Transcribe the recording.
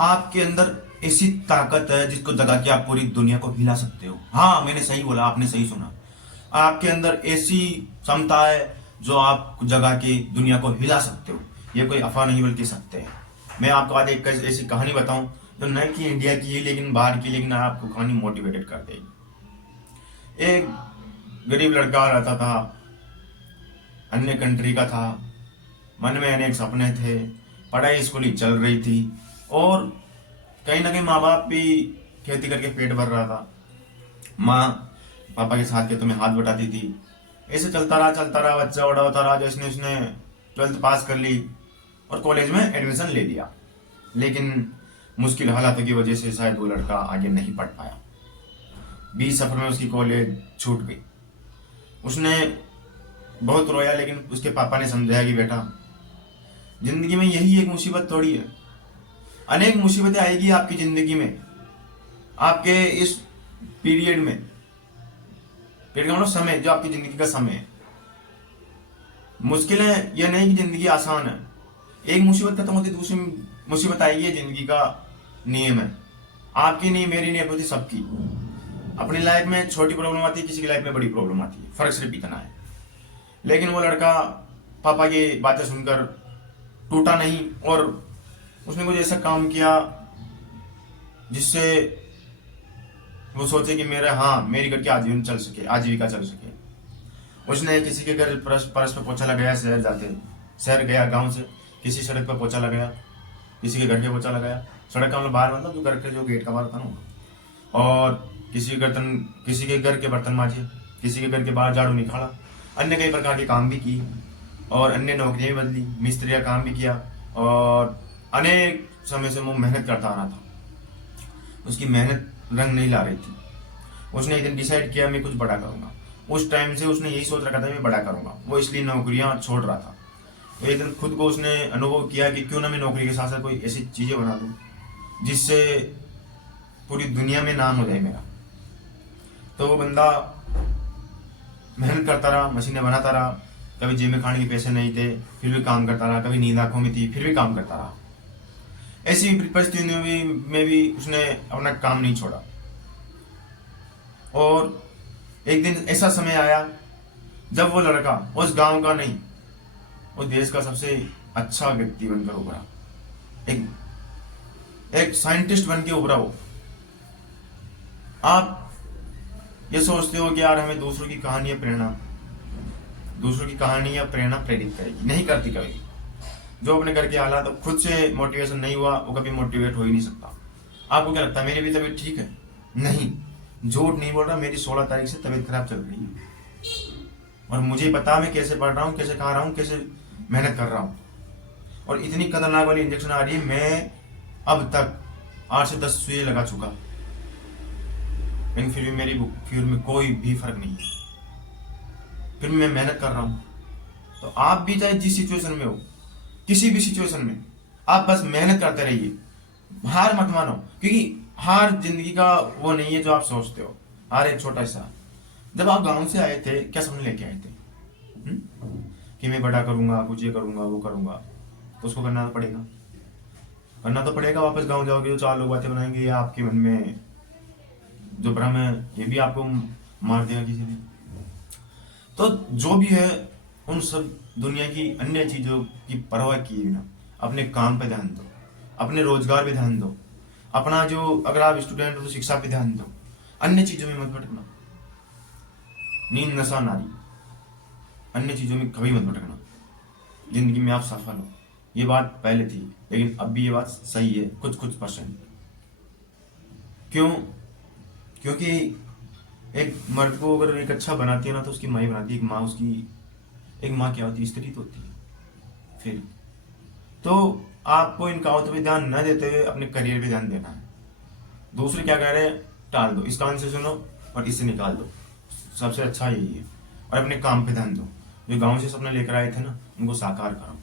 आपके अंदर ऐसी ताकत है जिसको जगा के आप पूरी दुनिया को हिला सकते हो। हाँ, मैंने सही बोला, आपने सही सुना। आपके अंदर ऐसी क्षमता है जो आप जगा के दुनिया को हिला सकते हो। ये कोई अफवाह नहीं बल्कि सत्य है। मैं आपको आज एक ऐसी कहानी बताऊं जो न कि इंडिया की है लेकिन बाहर की, लेकिन आपको कहानी मोटिवेटेड कर देगी। एक गरीब लड़का रहता था, अन्य कंट्री का था, मन में अनेक सपने थे, पढ़ाई स्कूली चल रही थी और कहीं ना कहीं माँ बाप भी खेती करके पेट भर रहा था। माँ पापा के साथ खेतों में हाथ बटाती थी। ऐसे चलता रहा, बच्चा बड़ा होता रहा। जैसे उसने 12th पास कर ली और कॉलेज में एडमिशन ले लिया, लेकिन मुश्किल हालातों की वजह से शायद वो लड़का आगे नहीं पढ़ पाया। 20 सफर में उसकी कॉलेज छूट गई। उसने बहुत रोया, लेकिन उसके पापा ने समझाया कि बेटा, जिंदगी में यही एक मुसीबत थोड़ी है, अनेक मुसीबतें आएगी आपकी जिंदगी में। आपके इस पीरियड में, पीरियड का मतलब समय, जो आपकी जिंदगी का समय है। मुश्किलें यह नहीं कि जिंदगी आसान है। एक मुसीबत खत्म होती दूसरी मुसीबत आएगी, ये जिंदगी का नियम है। आपकी नहीं, मेरी नहीं, होती सबकी। अपनी लाइफ में छोटी प्रॉब्लम आती है, किसी की लाइफ में बड़ी प्रॉब्लम आती है, फर्क सिर्फ इतना है। लेकिन वो लड़का पापा की बातें सुनकर टूटा नहीं और उसने कुछ ऐसा काम किया जिससे वो सोचे कि मेरी घर की आजीवन चल सके, आजीविका चल सके। उसने किसी के घर परस पे पोछा लगाया, शहर गया गांव से, किसी सड़क पर पोछा लगाया, किसी के घर के पोछा लगाया। सड़क का मतलब बाहर, मतलब जो घर के, जो गेट का बाहर था ना। और किसी के घर के बर्तन मांजे, किसी के घर के बाहर झाड़ू निकाला। अन्य कई प्रकार के काम भी किए और अन्य नौकरियां भी बदली, मिस्त्री का काम भी किया और अनेक समय से वो मेहनत करता आ रहा था। उसकी मेहनत रंग नहीं ला रही थी। उसने एक दिन डिसाइड किया मैं कुछ बड़ा करूंगा। उस टाइम से उसने यही सोच रखा था मैं बड़ा करूंगा। वो इसलिए नौकरियां छोड़ रहा था। एक दिन खुद को उसने अनुभव किया कि क्यों ना मैं नौकरी के साथ साथ कोई ऐसी चीजें बना दूं जिससे पूरी दुनिया में नाम हो जाए मेरा। तो वो बंदा मेहनत करता रहा, मशीनें बनाता रहा। कभी जेब में खाने के पैसे नहीं थे फिर भी काम करता रहा, कभी नींद आंखों में थी फिर भी काम करता रहा। ऐसी परिस्थितियों में भी उसने अपना काम नहीं छोड़ा। और एक दिन ऐसा समय आया जब वो लड़का उस गांव का नहीं, उस देश का सबसे अच्छा व्यक्ति बनकर उभरा। एक साइंटिस्ट बन के उभरा वो। आप ये सोचते हो कि यार हमें दूसरों की कहानी या प्रेरणा प्रेरित करेगी, नहीं करती कभी। जो अपने घर के हालात तो खुद से मोटिवेशन नहीं हुआ वो कभी मोटिवेट हो ही नहीं सकता। आपको क्या लगता है मेरी भी तबीयत ठीक है? नहीं, झूठ नहीं बोल रहा। मेरी 16 तारीख से तबीयत खराब चल रही है और मुझे पता मैं कैसे पढ़ रहा हूँ, कैसे खा रहा हूँ, कैसे मेहनत कर रहा हूँ। और इतनी खतरनाक वाली इंजेक्शन आ रही है, मैं अब तक 8 से 10 सुई लगा चुका, लेकिन फिर भी मेरी फिर में कोई भी फर्क नहीं है। फिर मैं मेहनत कर रहा हूँ। तो आप भी चाहे जिस सिचुएशन में हो, किसी भी सिचुएशन में, आप बस मेहनत करते रहिए, हार मत मानो। क्योंकि हार जिंदगी का वो नहीं है जो आप सोचते हो। हार एक छोटा सा। जब आप गांव से आए थे क्या सपने लेके आए थे? कि मैं बड़ा करूंगा, कुछ ये करूंगा, वो करूंगा। तो उसको करना तो पड़ेगा। वापस गांव जाओगे, जो 4 लोग बातें बनाएंगे, या आपके मन में जो भ्रम है ये भी आपको मार देगा किसी ने। तो जो भी है, उन सब दुनिया की अन्य चीजों की परवाह किए बिना अपने काम पे ध्यान दो, अपने रोजगार पे ध्यान दो, अपना जो, अगर आप स्टूडेंट हो तो शिक्षा पे ध्यान दो। अन्य चीजों में मत भटकना। नींद, नशा, नारी, अन्य चीजों में कभी मत भटकना। जिंदगी में आप सफल हो। ये बात पहले थी लेकिन अब भी ये बात सही है कुछ परसेंट। क्यों? क्योंकि एक मर्द को अगर एक अच्छा बनाती है ना तो उसकी माँ ही बनाती है। एक माँ क्या होती है? स्त्री तो होती है। फिर तो आपको इन कहावतों पे ध्यान न देते हुए अपने करियर पे ध्यान देना है। दूसरे क्या कह रहे हैं टाल दो, इस कान से सुनो और इससे निकाल दो। सबसे अच्छा यही है। और अपने काम पे ध्यान दो। जो गांव से सपने लेकर आए थे ना, उनको साकार करो।